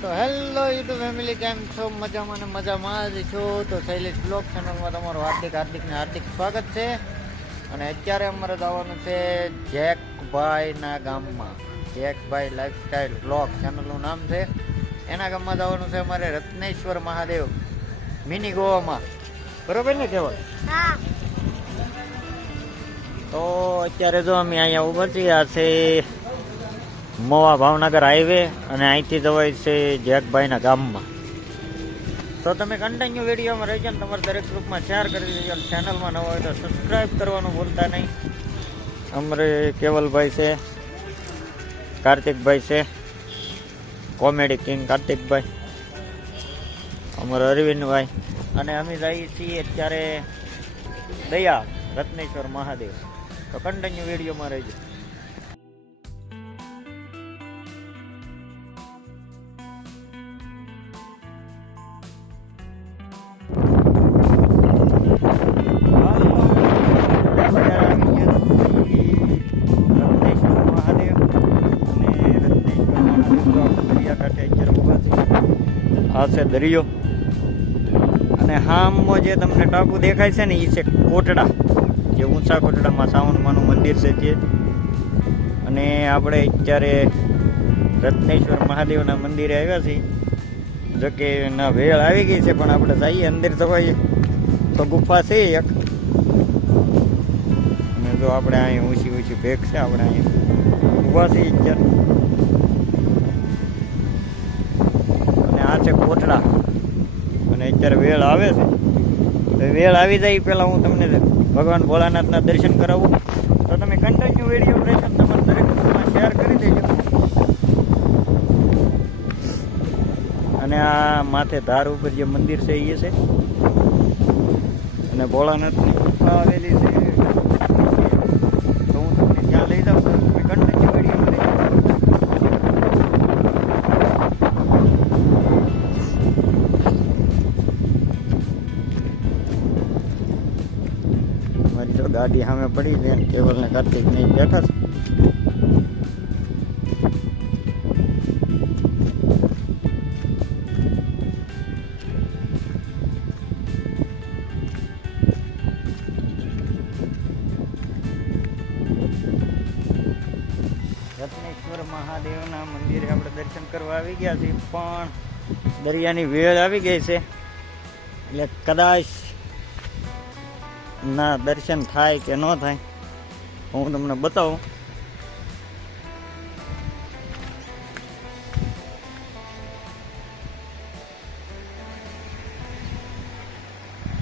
તો hello YouTube family કેમ છો? મજામાં ને મજામાં જ છો? તો શૈલેષ બ્લોગ ચેનલમાં તમારું હાર્દિક હાર્દિકને હાર્દિક સ્વાગત છે. અને અત્યારે અમારે જવાનું છે જેકભાઈના ગામમાં. જેકભાઈ લાઈફસ્ટાઈલ બ્લોગ ચેનલનું નામ છે. એના ગામમાં જવાનું છે અમારે રત્નેશ્વર મહાદેવ મિની ગોવામાં. બરોબર ને કેવલ તો અત્યારે જો અમે અહીંયા ઊભા છીએ આ છે મોવા ભાવનગર હાઈવે અને અહીંથી જવાય છે જેકભાઈના ગામમાં. તો તમે કન્ટિન્યુ વિડીયોમાં રહેજો ને તમારા દરેક ગ્રુપમાં શેર કરી દેજો ચેનલમાં નવા હોય તો સબસ્ક્રાઈબ કરવાનું ભૂલતા નહીં. અમરે કેવલભાઈ છે, કાર્તિકભાઈ છે કોમેડી કિંગ કાર્તિકભાઈ, અમર અરવિંદભાઈ અને અમે જઈએ છીએ અત્યારે દયા રત્નેશ્વર મહાદેવ. તો કન્ટિન્યુ વિડીયોમાં રહેજો. છે દરિયો. અને હામમાં જે તમને ટાપુ દેખાય છે ને એ છે કોટડા. જે ઊંચા કોટડામાં સાવનમાનું મંદિર છે તે. અને આપણે અત્યારે રત્નેશ્વર મહાદેવના મંદિરે આવ્યા છીએ જો કે ના વેળ આવી ગઈ છે, પણ આપણે જઈએ અંદર જવાય તો ગુફા છે એક. અને જો આપણે અહીંયા ઊંચી ઊંચી ભેગ છે, આપણે અહીંયા ઊભા છીએ અત્યારે છે કોટડા. અને અત્યારે વેળ આવે છે. તો વેળ આવી જાય પહેલાં હું તમને ભગવાન ભોળાનાથના દર્શન કરાવું. તો તમે કન્ટિન્યુ વીડિયો રહેશે તમારે દરેક વસ્તુમાં શેર કરી દેજો. અને આ માથે ધાર ઉપર જે મંદિર છે એ છે. અને ભોળાનાથની ગુફા આવેલી છે. ગાડી સામે પડી છે કેવલ ને કાર્તિક ને ઈ બેઠા રત્નેશ્વર મહાદેવના મંદિરે આપણે દર્શન કરવા આવી ગયા છીએ, પણ દરિયાની વેળ આવી ગઈ છે. એટલે કદાચ ના દર્શન થાય કે ન થાય, હું તમને બતાવું.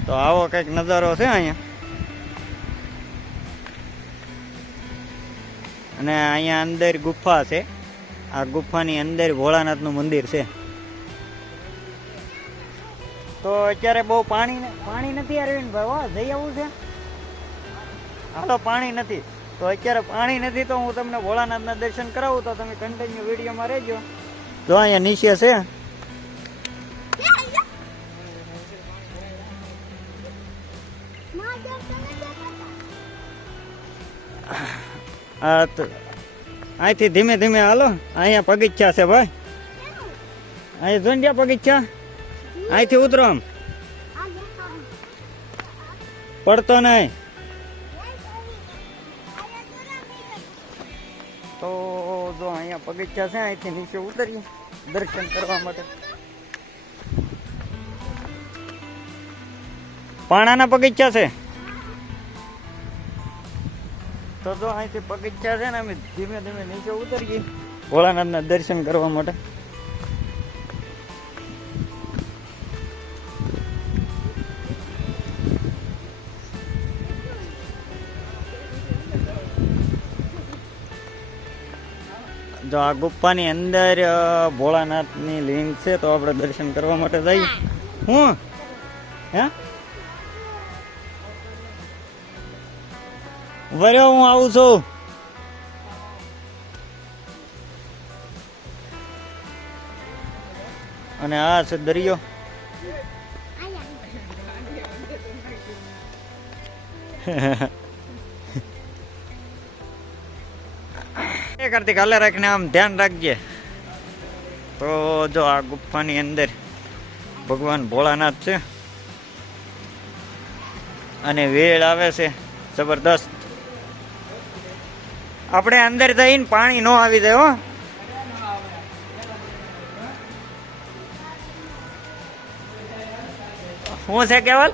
તો આવો કંઈક નજારો છે અહીંયા. અને અહીંયા અંદર ગુફા છે. આ ગુફાની અંદર ભોળાનાથનું મંદિર છે. તો અત્યારે બહુ પાણી પાણી નથી અરવિંદભાઈ હો, જઈ આવું છે. હાલો, પાણી નથી. તો અત્યારે પાણી નથી તો હું તમને ભોળાનાથના દર્શન કરાવું, તો તમે કન્ટિન્યુ વિડીયોમાં રહેજો. જો અહીંયા નીચે છે. હા તો અહીંથી ધીમે ધીમે હાલો, અહીંયા પગીચા છે ભાઈ. અહીંયા જોંડિયા પગીચા અહીંથી ઉતરો આમ. પડતો નહીં. તો જો અહીંયા પગથિયા છે અહીંથી નીચે ઉતરીએ દર્શન કરવા માટે. પાણાના પગથિયા છે? તો જો અહીંથી પગથિયા છે ને અમે ધીમે ધીમે નીચે ઉતરીએ. ભોળાનાથના દર્શન કરવા માટે. જો આ ગુફાની અંદર ભોળાનાથની લિંગ છે, તો આપણે દર્શન કરવા માટે જઈએ. હું? હે? વર્યો હું આવું છું. અને આ છે દરિયો. એ કાર્તિક, હાલે રાખીને આમ ધ્યાન રાખજે. તો જો આ ગુફાની અંદર ભગવાન ભોળાનાથ છે. અને વેળ આવે છે, જબરદસ્ત. આપણે અંદર જઈને પાણી ન આવી જાય હો. શું છે કેવલ?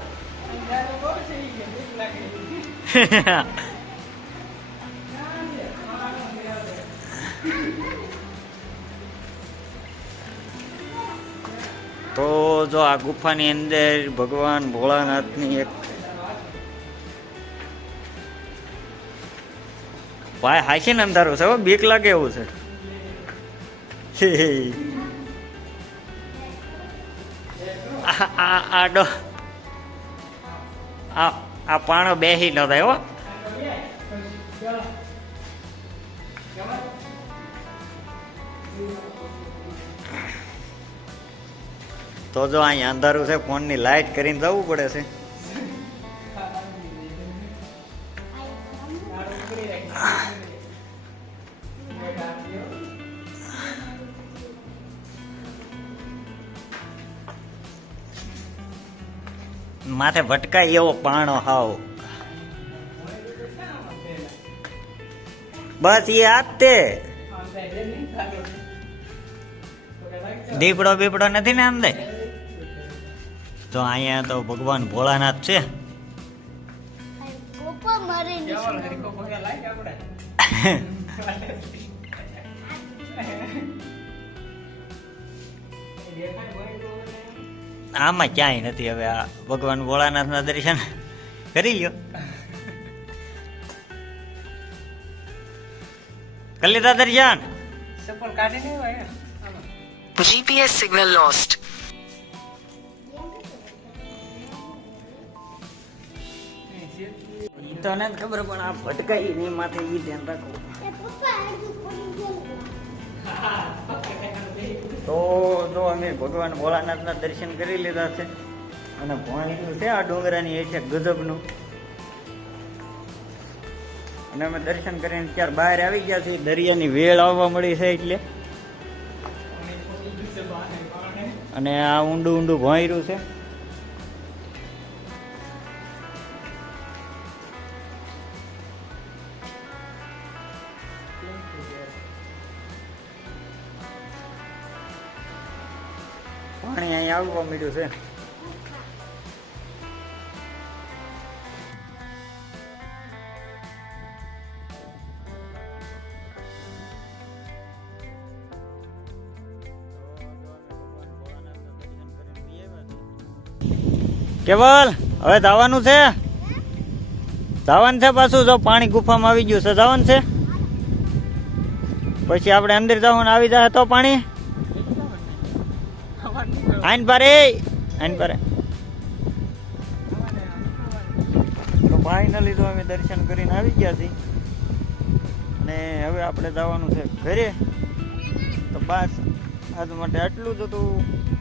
જો આ ગુફાની અંદર ભગવાન ભોળાનાથની એક ભાઈ હાશે ને અંધારું છે બીક લાગે એવું છે. આ આ- આ પાણો બેહી ન થાય હો. તો જો અહીંયા અંધારું છે, ફોનની લાઈટ કરીને જવું પડે છે. માથે ભટકાય એવો પાણો હાવ. બસ એ આપતે દીપડો બીપડો નથી ને અંદર? તો અહીંયા તો ભગવાન ભોળાનાથ છે. આમાં ક્યાંય નથી હવે આ ભગવાન ભોળાનાથના દર્શન કરી લ્યો. કલિતા દર્શન. GPS signal lost. ઈ તો ખબર પણ આ ભટકાઈ ને માથે ઈ ધ્યાન રાખવું તો જો અમે ભગવાન ભોળાનાથના દર્શન કરી લીધા છે અને પાણીનું છે આ ડુંગરાની એ છે ગજબનું. અને અમે દર્શન કરીને ત્યાર બહાર આવી ગયા છીએ. દરિયાની વેળ આવવા મળી છે એટલે. અને આ ઊંડું ઊંડું ભોંયરું છે. પાણી અહીંયા આવવા મળ્યું છે. કેવલ, હવે જવાનું છે? જવાનું છે પાછું, જો પાણી ગુફામાં આવી ગયું છે, જવાનું છે. પછી આપણે અંદર જવાનું, આવી જાય તો પાણી? આઈન પારે આઈન પારે તો ફાઇનલી તો અમે દર્શન કરીને આવી ગયા છીએ. અને હવે આપણે જવાનું છે ઘરે. તો બસ, આજ માટે આટલું જ હતું.